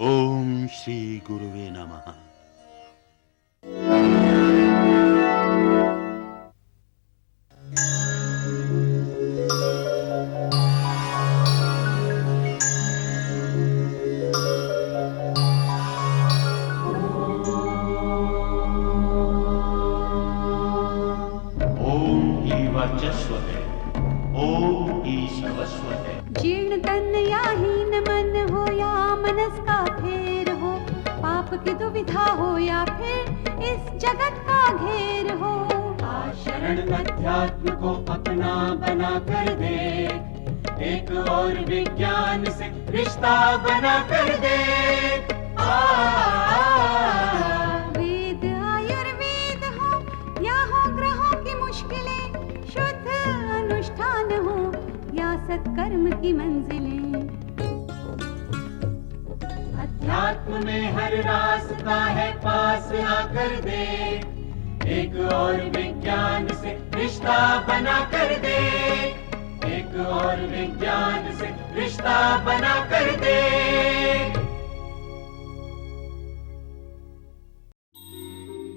ओम श्री गुरुवे नमः। ओम ईवर्चस्वते, ओम ईशवस्वते। जीर्ण तन या हीन मन हो या मनस का फेर हो, पाप की दुविधा हो या फिर इस जगत का घेर हो। शरण अध्यात्म को अपना बना कर देख, एक और विज्ञान से रिश्ता बना कर देख। वेद आयुर्वेद हो या हो ग्रहों की मुश्किलें, शुद्ध अनुष्ठान हो या सत्कर्म की मंजिलें। अध्यात्म में हर रास्ता है, पास आकर देख, एक और विज्ञान से रिश्ता बना कर देख, एक और विज्ञान से रिश्ता बना कर देख।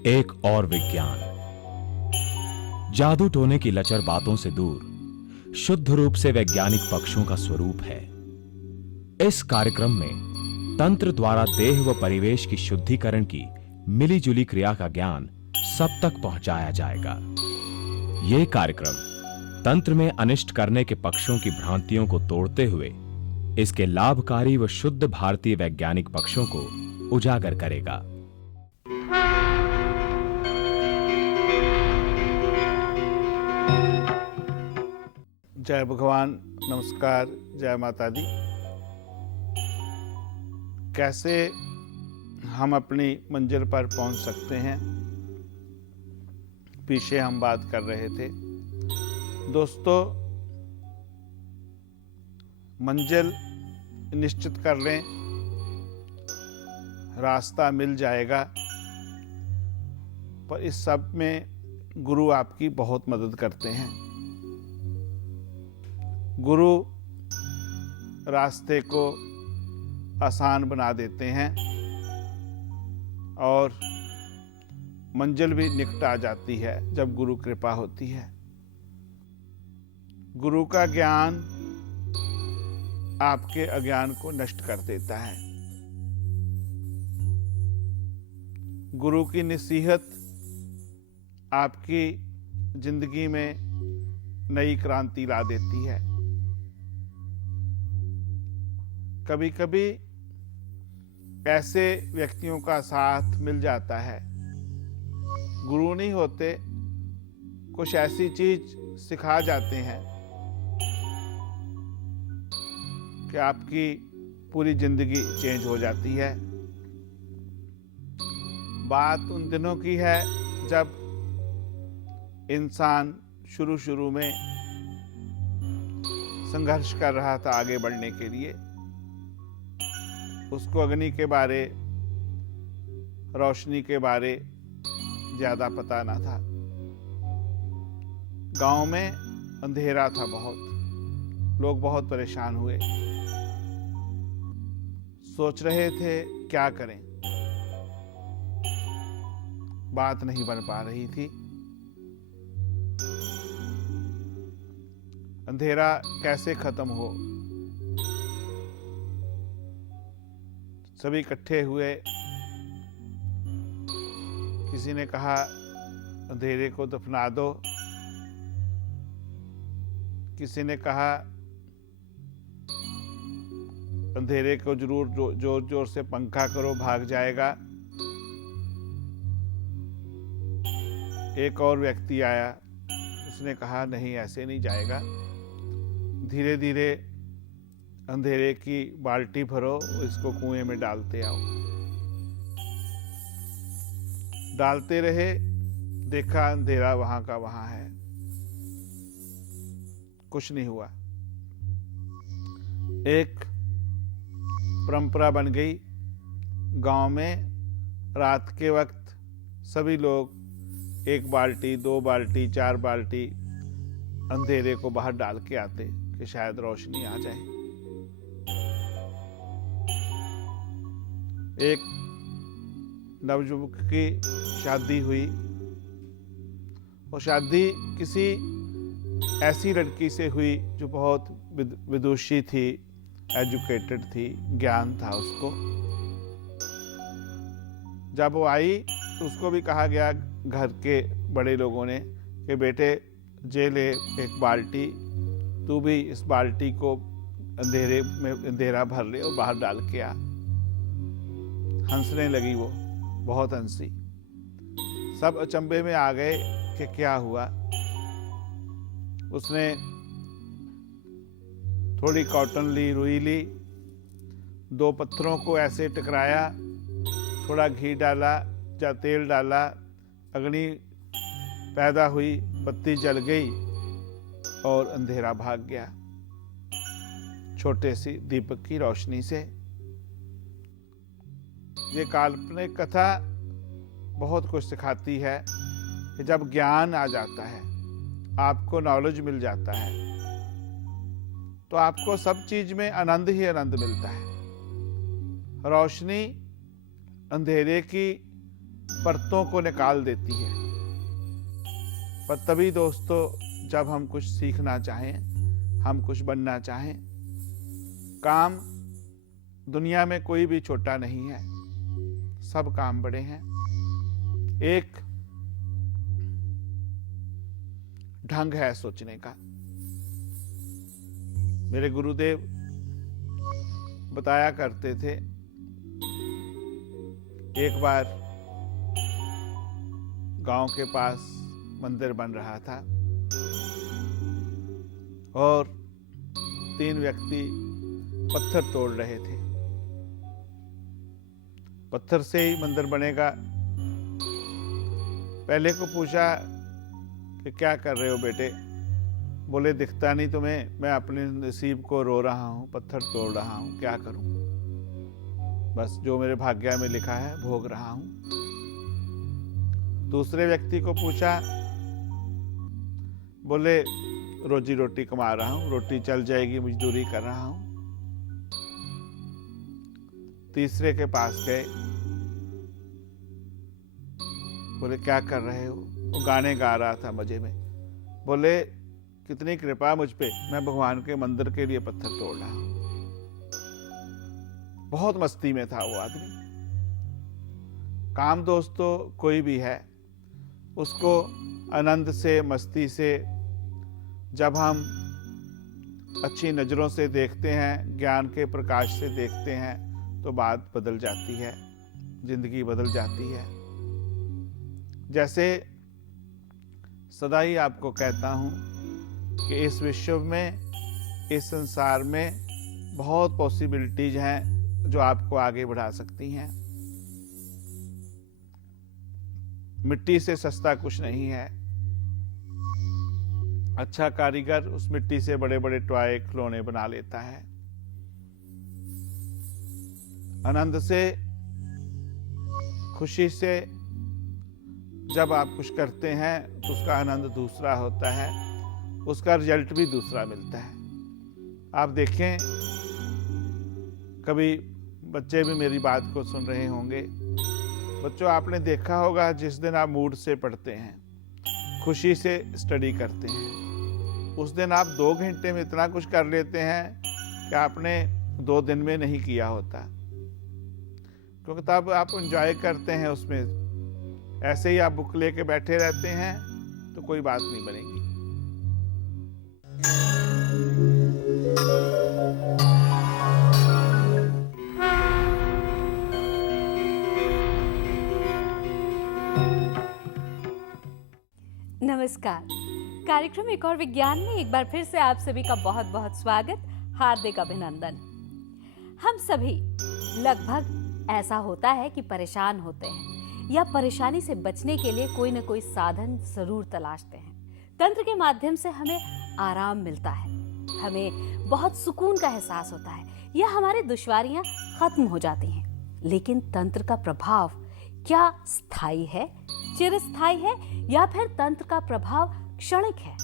एक और विज्ञान, जादू टोने की लचर बातों से दूर शुद्ध रूप से वैज्ञानिक पक्षों का स्वरूप है। इस कार्यक्रम में तंत्र द्वारा देह व परिवेश की शुद्धिकरण की मिलीजुली क्रिया का ज्ञान सब तक पहुंचाया जाएगा। यह कार्यक्रम तंत्र में अनिष्ट करने के पक्षों की भ्रांतियों को तोड़ते हुए इसके लाभकारी व शुद्ध भारतीय वैज्ञानिक पक्षों को उजागर करेगा। जय भगवान, नमस्कार, जय माता दी। कैसे हम अपनी मंजिल पर पहुंच सकते हैं, पीछे हम बात कर रहे थे। दोस्तों, मंजिल निश्चित कर लें, रास्ता मिल जाएगा, पर इस सब में गुरु आपकी बहुत मदद करते हैं। गुरु रास्ते को आसान बना देते हैं और मंजिल भी निकट आ जाती है जब गुरु कृपा होती है। गुरु का ज्ञान आपके अज्ञान को नष्ट कर देता है। गुरु की नसीहत आपकी जिंदगी में नई क्रांति ला देती है। कभी कभी ऐसे व्यक्तियों का साथ मिल जाता है, गुरु नहीं होते, कुछ ऐसी चीज सिखा जाते हैं कि आपकी पूरी जिंदगी चेंज हो जाती है। बात उन दिनों की है जब इंसान शुरू में संघर्ष कर रहा था आगे बढ़ने के लिए। उसको अग्नि के बारे, रोशनी के बारे ज्यादा पता ना था। गांव में अंधेरा था बहुत, लोग बहुत परेशान हुए, सोच रहे थे क्या करें, बात नहीं बन पा रही थी। अंधेरा कैसे खत्म हो, सभी इकट्ठे हुए। किसी ने कहा अंधेरे को दफना दो, किसी ने कहा अंधेरे को जरूर जोर जोर से पंखा करो, भाग जाएगा। एक और व्यक्ति आया, उसने कहा नहीं, ऐसे नहीं जाएगा, धीरे धीरे अंधेरे की बाल्टी भरो, इसको कुएं में डालते आओ। डालते रहे, देखा अंधेरा वहां का वहां है, कुछ नहीं हुआ। एक परंपरा बन गई गांव में, रात के वक्त सभी लोग 1 बाल्टी, 2 बाल्टी, 4 बाल्टी अंधेरे को बाहर डाल के आते कि शायद रोशनी आ जाए। एक नवयुवक की शादी हुई। वो शादी किसी ऐसी लड़की से हुई जो बहुत विदुषी थी, एजुकेटेड थी, ज्ञान था उसको। जब वो आई तो उसको भी कहा गया घर के बड़े लोगों ने कि बेटे जे ले एक बाल्टी, तू भी इस बाल्टी को अंधेरे में अंधेरा भर ले और बाहर डाल के आ। हंसने लगी वो, बहुत हंसी। सब अचंभे में आ गए कि क्या हुआ। उसने थोड़ी कॉटन ली, रुई ली, 2 पत्थरों को ऐसे टकराया, थोड़ा घी डाला या तेल डाला, अग्नि पैदा हुई, बत्ती जल गई और अंधेरा भाग गया छोटे सी दीपक की रोशनी से। ये काल्पनिक कथा बहुत कुछ सिखाती है कि जब ज्ञान आ जाता है, आपको नॉलेज मिल जाता है, तो आपको सब चीज में आनंद ही आनंद मिलता है। रोशनी अंधेरे की परतों को निकाल देती है। पर तभी दोस्तों, जब हम कुछ सीखना चाहें, हम कुछ बनना चाहें, काम दुनिया में कोई भी छोटा नहीं है, सब काम बड़े हैं। एक ढंग है सोचने का। मेरे गुरुदेव बताया करते थे, एक बार गांव के पास मंदिर बन रहा था और 3 व्यक्ति पत्थर तोड़ रहे थे। पत्थर से ही मंदिर बनेगा। पहले को पूछा कि क्या कर रहे हो बेटे? बोले दिखता नहीं तुम्हें, मैं अपने नसीब को रो रहा हूं, पत्थर तोड़ रहा हूं, क्या करूं? बस जो मेरे भाग्य में लिखा है भोग रहा हूं। दूसरे व्यक्ति को पूछा, बोले रोजी रोटी कमा रहा हूं, रोटी चल जाएगी, मजदूरी कर रहा हूं। तीसरे के पास गए, बोले क्या कर रहे हो? वो गाने गा रहा था मजे में। बोले कितनी कृपा मुझ पे, मैं भगवान के मंदिर के लिए पत्थर तोड़ रहा हूं। बहुत मस्ती में था वो आदमी। काम दोस्तों कोई भी है, उसको आनंद से, मस्ती से, जब हम अच्छी नजरों से देखते हैं, ज्ञान के प्रकाश से देखते हैं, तो बात बदल जाती है, जिंदगी बदल जाती है। जैसे सदा ही आपको कहता हूं कि इस विश्व में, इस संसार में बहुत पॉसिबिलिटीज हैं जो आपको आगे बढ़ा सकती हैं। मिट्टी से सस्ता कुछ नहीं है। अच्छा कारीगर उस मिट्टी से बड़े बड़े टॉय, खिलौने बना लेता है। आनंद से, खुशी से जब आप कुछ करते हैं तो उसका आनंद दूसरा होता है, उसका रिजल्ट भी दूसरा मिलता है। आप देखें, कभी बच्चे भी मेरी बात को सुन रहे होंगे। बच्चों, आपने देखा होगा जिस दिन आप मूड से पढ़ते हैं, खुशी से स्टडी करते हैं, उस दिन आप 2 घंटे में इतना कुछ कर लेते हैं कि आपने 2 दिन में नहीं किया होता, क्योंकि तब आप एंजॉय करते हैं उसमें। ऐसे ही आप बुक लेके बैठे रहते हैं तो कोई बात नहीं बनेगी। नमस्कार। कार्यक्रम एक और विज्ञान में एक बार फिर से आप सभी का बहुत बहुत स्वागत, हार्दिक अभिनंदन। हम सभी लगभग ऐसा होता है कि परेशान होते हैं या परेशानी से बचने के लिए कोई न कोई साधन जरूर तलाशते हैं। तंत्र के माध्यम से हमें आराम मिलता है, हमें बहुत सुकून का एहसास होता है या हमारी दुश्वारियां खत्म हो जाती हैं। लेकिन तंत्र का प्रभाव क्या स्थायी है, चिरस्थायी है, या फिर तंत्र का प्रभाव क्षणिक है?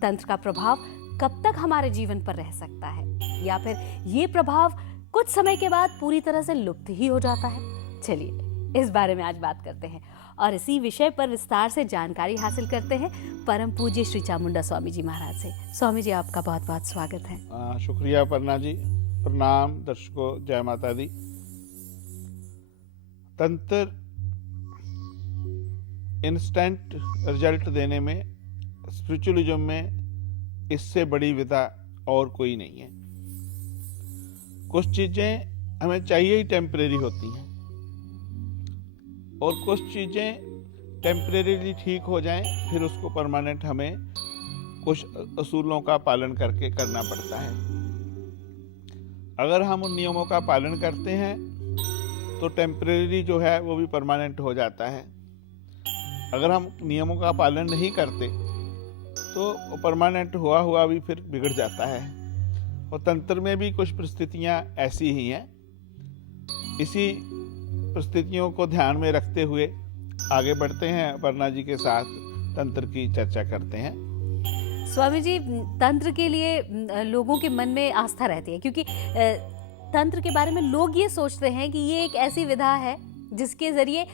तंत्र का प्रभाव कब तक हमारे जीवन पर रह सकता है, या फिर ये प्रभाव कुछ समय के बाद पूरी तरह से लुप्त ही हो जाता है। चलिए इस बारे में आज बात करते हैं और इसी विषय पर विस्तार से जानकारी हासिल करते हैं परम पूज्य श्री चामुंडा स्वामी जी महाराज से। स्वामी जी, आपका बहुत बहुत स्वागत है। शुक्रिया पर्णा जी। प्रणाम दर्शकों, जय माता दी। तंत्र इंस्टेंट रिजल्ट देने में, स्पिरिचुअलिज्म में इससे बड़ी विधा और कोई नहीं है। कुछ चीजें हमें चाहिए ही टेम्परेरी होती हैं और कुछ चीजें टेम्परेरीली ठीक हो जाएं, फिर उसको परमानेंट हमें कुछ असूलों का पालन करके करना पड़ता है। अगर हम उन नियमों का पालन करते हैं तो टेम्परेरी जो है वो भी परमानेंट हो जाता है। अगर हम नियमों का पालन नहीं करते तो परमानेंट हुआ हुआ भी फिर बिगड़ जाता है। और तंत्र में भी कुछ परिस्थितियां ऐसी ही हैं। इसी परिस्थितियों को ध्यान में रखते हुए आगे बढ़ते हैं, अपर्णा जी के साथ तंत्र की चर्चा करते हैं। स्वामी जी, तंत्र के लिए लोगों के मन में आस्था रहती है, क्योंकि तंत्र के बारे में लोग ये सोचते हैं कि ये एक ऐसी विधा है जिसके जरिए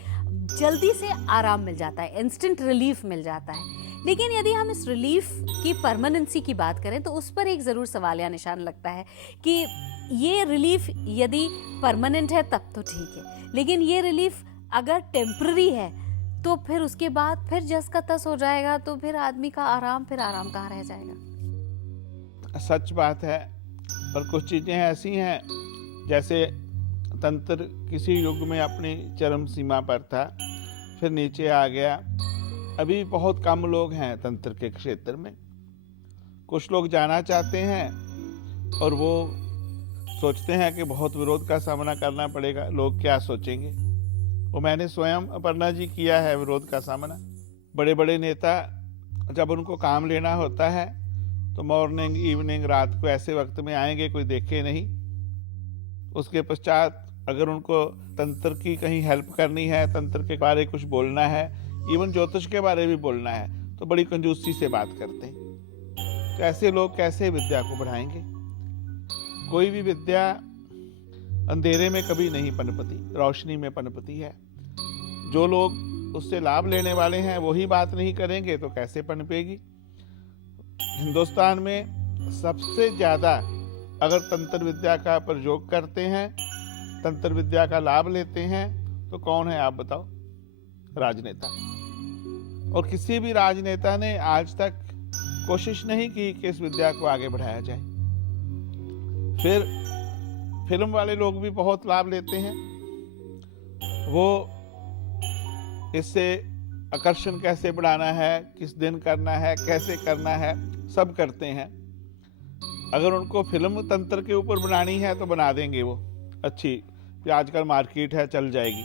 जल्दी से आराम मिल जाता है, इंस्टेंट रिलीफ मिल जाता है। लेकिन यदि हम इस रिलीफ की परमानेंसी की बात करें तो उस पर एक ज़रूर सवालिया निशान लगता है कि ये रिलीफ यदि परमानेंट है तब तो ठीक है, लेकिन ये रिलीफ अगर टेम्पररी है तो फिर उसके बाद फिर जस का तस हो जाएगा, तो फिर आदमी का आराम कहाँ रह जाएगा। सच बात है, पर कुछ चीज़ें ऐसी हैं, जैसे तंत्र किसी युग में अपनी चरम सीमा पर था, फिर नीचे आ गया। अभी बहुत कम लोग हैं तंत्र के क्षेत्र में। कुछ लोग जाना चाहते हैं और वो सोचते हैं कि बहुत विरोध का सामना करना पड़ेगा, लोग क्या सोचेंगे। वो मैंने स्वयं अपर्णा जी किया है विरोध का सामना। बड़े बड़े नेता जब उनको काम लेना होता है तो मॉर्निंग, इवनिंग, रात को ऐसे वक्त में आएंगे, कोई देखे नहीं। उसके पश्चात अगर उनको तंत्र की कहीं हेल्प करनी है, तंत्र के बारे कुछ बोलना है, इवन ज्योतिष के बारे में बोलना है, तो बड़ी कंजूसी से बात करते हैं। तो ऐसे लोग कैसे विद्या को बढ़ाएंगे? कोई भी विद्या अंधेरे में कभी नहीं पनपती, रोशनी में पनपती है। जो लोग उससे लाभ लेने वाले हैं वही बात नहीं करेंगे तो कैसे पनपेगी? हिंदुस्तान में सबसे ज्यादा अगर तंत्र विद्या का प्रयोग करते हैं, तंत्र विद्या का लाभ लेते हैं, तो कौन है आप बताओ? राजनेता। और किसी भी राजनेता ने आज तक कोशिश नहीं की कि इस विद्या को आगे बढ़ाया जाए। फिर फिल्म वाले लोग भी बहुत लाभ लेते हैं। वो इससे आकर्षण कैसे बढ़ाना है, किस दिन करना है, कैसे करना है, सब करते हैं। अगर उनको फिल्म तंत्र के ऊपर बनानी है तो बना देंगे वो अच्छी, आजकल मार्केट है, चल जाएगी।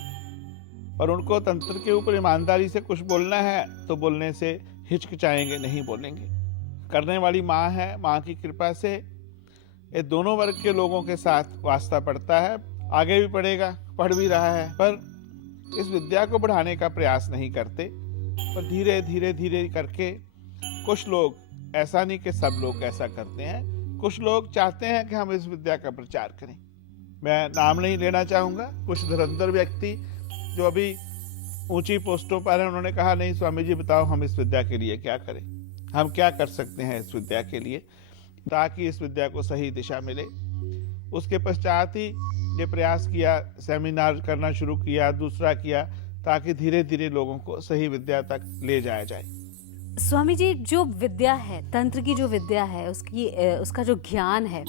और उनको तंत्र के ऊपर ईमानदारी से कुछ बोलना है तो बोलने से हिचकिचाएंगे, नहीं बोलेंगे। करने वाली माँ है, माँ की कृपा से ये दोनों वर्ग के लोगों के साथ वास्ता पड़ता है, आगे भी पड़ेगा, पढ़ भी रहा है, पर इस विद्या को बढ़ाने का प्रयास नहीं करते। पर धीरे धीरे धीरे करके कुछ लोग, ऐसा नहीं कि सब लोग ऐसा करते हैं, कुछ लोग चाहते हैं कि हम इस विद्या का प्रचार करें। मैं नाम नहीं लेना चाहूँगा। कुछ धुरंधर व्यक्ति जो अभी ऊंची पोस्टों पर हैं, उन्होंने कहा नहीं स्वामी जी बताओ हम इस विद्या के लिए क्या करें, हम क्या कर सकते हैं इस विद्या के लिए ताकि इस विद्या को सही दिशा मिले। उसके पश्चात ही ये प्रयास किया, सेमिनार करना शुरू किया, दूसरा किया, ताकि धीरे धीरे लोगों को सही विद्या तक ले जाया जाए। स्वामी जी, जो विद्या है, तंत्र की जो विद्या है, उसका जो ज्ञान है,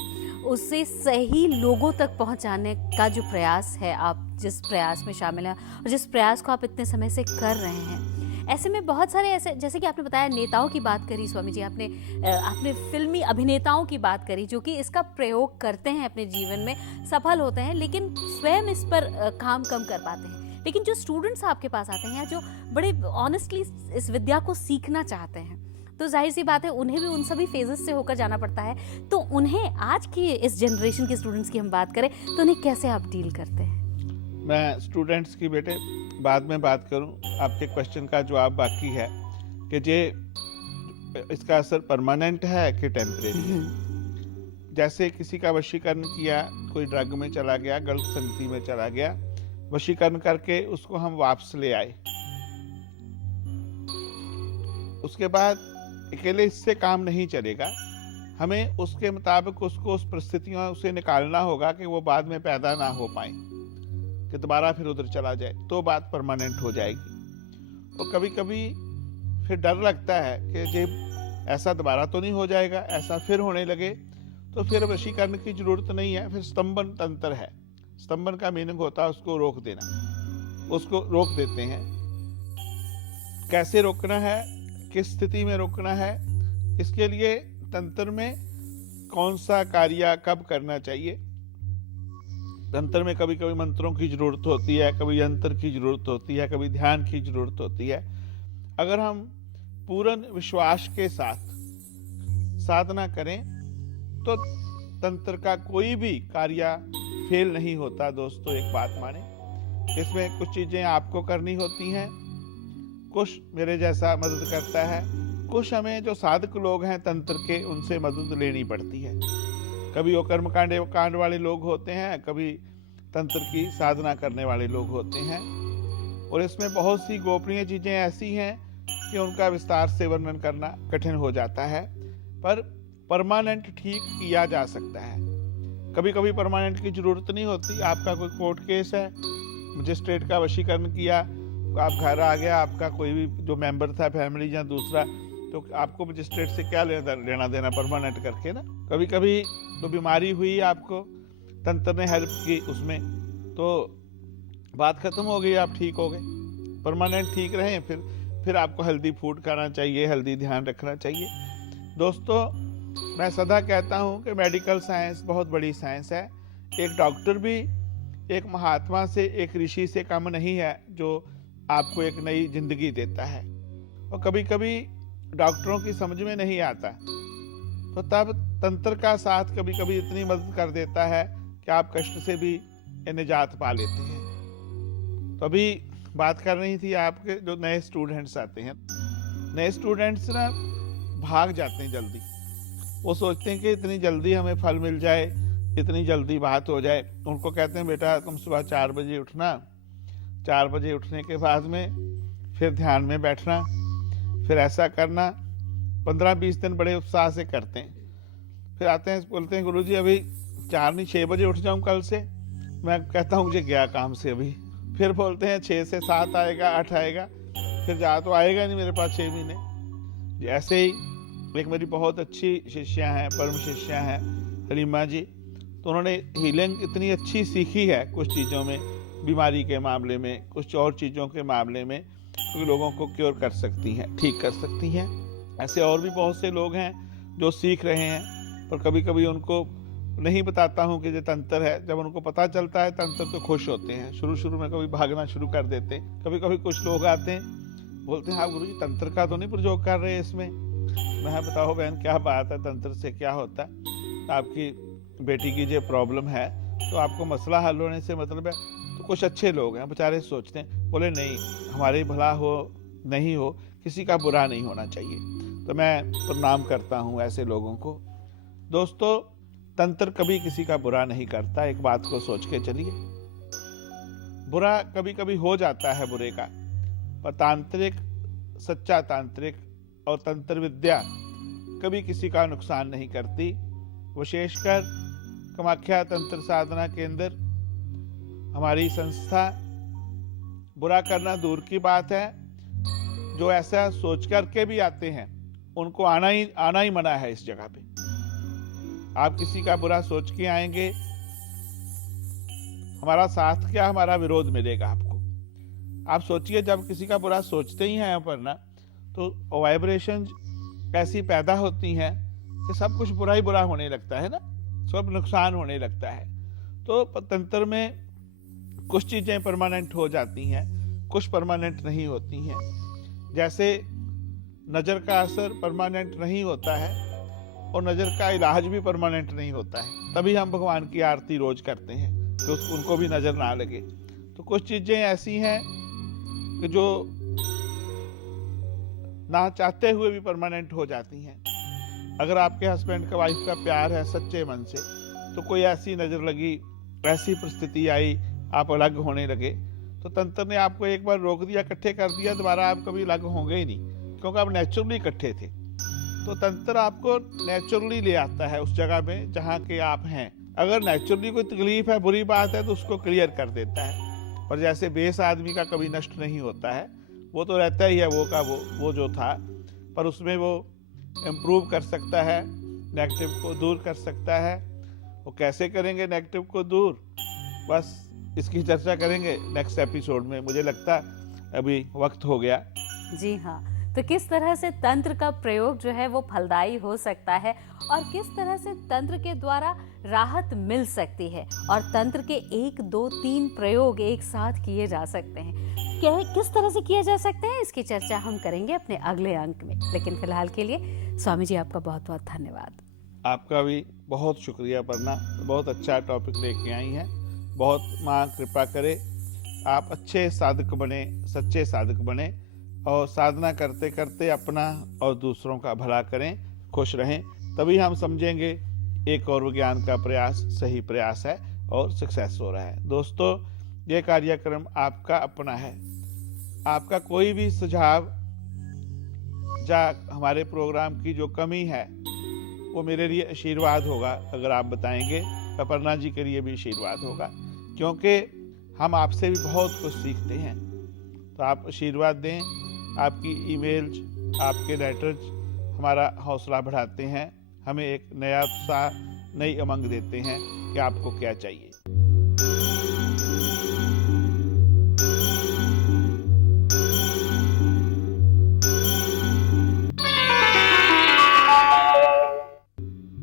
उसे सही लोगों तक पहुंचाने का जो प्रयास है, आप जिस प्रयास में शामिल हैं और जिस प्रयास को आप इतने समय से कर रहे हैं, ऐसे में बहुत सारे ऐसे, जैसे कि आपने बताया नेताओं की बात करी स्वामी जी, आपने फिल्मी अभिनेताओं की बात करी जो कि इसका प्रयोग करते हैं अपने जीवन में, सफल होते हैं, लेकिन स्वयं इस पर काम कम कर पाते हैं। लेकिन जो स्टूडेंट्स आपके पास आते हैं, जो बड़े ऑनेस्टली इस विद्या को सीखना चाहते हैं, तो जाहिर सी बात है उन्हें भी उन सभी फेजेस से होकर जाना पड़ता है। तो उन्हें, आज की इस जनरेशन के स्टूडेंट्स की हम बात करें तो उन्हें कैसे आप डील करते हैं? मैं स्टूडेंट्स की बेटे बाद में बात करूं, आपके क्वेश्चन का जवाब बाकी है कि जे इसका असर परमानेंट है कि टेम्परेरी है। जैसे किसी का वशीकरण किया, कोई ड्रग में चला गया, गलत संगति में चला गया, वशीकरण करके उसको हम वापस ले आए, उसके बाद अकेले इससे काम नहीं चलेगा, हमें उसके मुताबिक उसको उस परिस्थितियों से निकालना होगा कि वो बाद में पैदा ना हो पाए, कि दोबारा फिर उधर चला जाए, तो बात परमानेंट हो जाएगी। और कभी कभी फिर डर लगता है कि जब ऐसा दोबारा तो नहीं हो जाएगा, ऐसा फिर होने लगे तो फिर वशीकरण की जरूरत नहीं है, फिर स्तंभन तंत्र है। स्तंभन का मीनिंग होता है उसको रोक देना, उसको रोक देते हैं। कैसे रोकना है, किस स्थिति में रोकना है, इसके लिए तंत्र में कौन सा कार्य कब करना चाहिए। तंत्र में कभी कभी मंत्रों की जरूरत होती है, कभी यंत्र की जरूरत होती है, कभी ध्यान की जरूरत होती है। अगर हम पूर्ण विश्वास के साथ साधना करें तो तंत्र का कोई भी कार्य फेल नहीं होता। दोस्तों एक बात माने, इसमें कुछ चीजें आपको करनी होती हैं, कुछ मेरे जैसा मदद करता है, कुछ हमें जो साधक लोग हैं तंत्र के उनसे मदद लेनी पड़ती है। कभी वो कांड वाले लोग होते हैं, कभी तंत्र की साधना करने वाले लोग होते हैं। और इसमें बहुत सी गोपनीय चीजें ऐसी हैं कि उनका विस्तार से वर्णन करना कठिन हो जाता है, पर परमानेंट ठीक किया जा सकता है। कभी कभी परमानेंट की जरूरत नहीं होती। आपका कोई कोर्ट केस है, मजिस्ट्रेट का वशीकरण किया, आप घर आ गया, आपका कोई भी जो मेंबर था फैमिली या दूसरा, तो आपको मजिस्ट्रेट से क्या लेना देना परमानेंट करके ना। कभी कभी तो बीमारी हुई, आपको तंत्र ने हेल्प की उसमें, तो बात खत्म हो गई, आप ठीक हो गए। परमानेंट ठीक रहें, फिर आपको हेल्दी फूड खाना चाहिए, हेल्दी ध्यान रखना चाहिए। दोस्तों मैं सदा कहता हूँ कि मेडिकल साइंस बहुत बड़ी साइंस है। एक डॉक्टर भी एक महात्मा से, एक ऋषि से कम नहीं है जो आपको एक नई जिंदगी देता है। और कभी कभी डॉक्टरों की समझ में नहीं आता, तो तब तंत्र का साथ कभी कभी इतनी मदद कर देता है कि आप कष्ट से भी निजात पा लेते हैं। तो अभी बात कर रही थी आपके जो नए स्टूडेंट्स आते हैं, नए स्टूडेंट्स ना भाग जाते हैं जल्दी। वो सोचते हैं कि इतनी जल्दी हमें फल मिल जाए, इतनी जल्दी बात हो जाए। उनको कहते हैं बेटा तुम सुबह 4 बजे उठना, 4 बजे उठने के बाद में फिर ध्यान में बैठना, फिर ऐसा करना। 15-20 दिन बड़े उत्साह से करते हैं, फिर आते हैं बोलते हैं गुरुजी अभी 4 नहीं 6 बजे उठ जाऊं कल से। मैं कहता हूँ मुझे गया काम से अभी। फिर बोलते हैं 6 से 7 आएगा, 8 आएगा, फिर जा तो आएगा नहीं मेरे पास 6 महीने। ऐसे ही एक मेरी बहुत अच्छी शिष्या हैं, परम शिष्या हैं हलीमा जी, तो उन्होंने हीलिंग इतनी अच्छी सीखी है कुछ चीज़ों में, बीमारी के मामले में, कुछ और चीज़ों के मामले में, तो लोगों को क्योर कर सकती हैं, ठीक कर सकती हैं। ऐसे और भी बहुत से लोग हैं जो सीख रहे हैं, पर कभी कभी उनको नहीं बताता हूँ कि ये तंत्र है। जब उनको पता चलता है तंत्र तो खुश होते हैं, शुरू में कभी भागना शुरू कर देते हैं। कभी कभी कुछ लोग आते हैं बोलते हैं आप गुरुजी तंत्र का तो नहीं प्रयोग कर रहे इसमें। मैं बताओ बहन क्या बात है, तंत्र से क्या होता है, आपकी बेटी की जो प्रॉब्लम है तो आपको मसला हल होने से मतलब है। तो कुछ अच्छे लोग हैं बेचारे सोचते हैं, बोले नहीं हमारे भला हो नहीं हो, किसी का बुरा नहीं होना चाहिए। तो मैं प्रणाम करता हूँ ऐसे लोगों को। दोस्तों तंत्र कभी किसी का बुरा नहीं करता, एक बात को सोच के चलिए। बुरा कभी कभी हो जाता है बुरे का, पर तांत्रिक, सच्चा तांत्रिक और तंत्र विद्या कभी किसी का नुकसान नहीं करती। विशेषकर कामाख्या तंत्र साधना केंद्र हमारी संस्था, बुरा करना दूर की बात है, जो ऐसा सोच करके भी आते हैं उनको आना ही मना है इस जगह पे। आप किसी का बुरा सोच के आएंगे, हमारा साथ क्या हमारा विरोध मिलेगा आपको। आप सोचिए जब किसी का बुरा सोचते ही हैं यहाँ पर ना, तो वाइब्रेशन ऐसी पैदा होती हैं कि सब कुछ बुरा ही बुरा होने लगता है ना, सब नुकसान होने लगता है। तो तंत्र में कुछ चीजें परमानेंट हो जाती हैं, कुछ परमानेंट नहीं होती हैं। जैसे नजर का असर परमानेंट नहीं होता है और नजर का इलाज भी परमानेंट नहीं होता है, तभी हम भगवान की आरती रोज करते हैं तो उनको भी नजर ना लगे। तो कुछ चीजें ऐसी हैं कि जो ना चाहते हुए भी परमानेंट हो जाती हैं। अगर आपके हस्बैंड का वाइफ का प्यार है सच्चे मन से, तो कोई ऐसी नज़र लगी, ऐसी परिस्थिति आई, आप अलग होने लगे, तो तंत्र ने आपको एक बार रोक दिया, इकट्ठे कर दिया, दोबारा आप कभी अलग होंगे ही नहीं, क्योंकि आप नेचुरली इकट्ठे थे। तो तंत्र आपको नेचुरली ले आता है उस जगह में जहाँ के आप हैं। अगर नेचुरली कोई तकलीफ है, बुरी बात है, तो उसको क्लियर कर देता है। पर जैसे बेस आदमी का कभी नष्ट नहीं होता है, वो तो रहता ही है वो का वो जो था, पर उसमें वो इम्प्रूव कर सकता है, नेगेटिव को दूर कर सकता है। वो कैसे करेंगे नेगेटिव को दूर, बस इसकी चर्चा करेंगे नेक्स्ट एपिसोड में। मुझे लगता है अभी वक्त हो गया। जी हाँ, तो किस तरह से तंत्र का प्रयोग जो है वो फलदायी हो सकता है और किस तरह से तंत्र के द्वारा राहत मिल सकती है और तंत्र के 1, 2, 3 प्रयोग एक साथ किए जा सकते हैं, किस तरह से किए जा सकते हैं, इसकी चर्चा हम करेंगे अपने अगले अंक में। लेकिन फिलहाल के लिए स्वामी जी आपका बहुत बहुत धन्यवाद। आपका भी बहुत शुक्रिया पर्णा, बहुत अच्छा टॉपिक लेके आई हैं। बहुत माँ कृपा करे आप अच्छे साधक बने, सच्चे साधक बने और साधना करते करते अपना और दूसरों का भला करें, खुश रहें, तभी हम समझेंगे एक और विज्ञान का प्रयास सही प्रयास है और सक्सेस हो रहा है। दोस्तों, ये कार्यक्रम आपका अपना है। आपका कोई भी सुझाव या हमारे प्रोग्राम की जो कमी है वो मेरे लिए आशीर्वाद होगा। अगर आप बताएंगे, अपर्णा जी के लिए भी आशीर्वाद होगा, क्योंकि हम आपसे भी बहुत कुछ सीखते हैं। तो आप आशीर्वाद दें, आपकी ईमेल्स, आपके लेटर्स हमारा हौसला बढ़ाते हैं, हमें एक नया उत्साह, नई उमंग देते हैं कि आपको क्या चाहिए।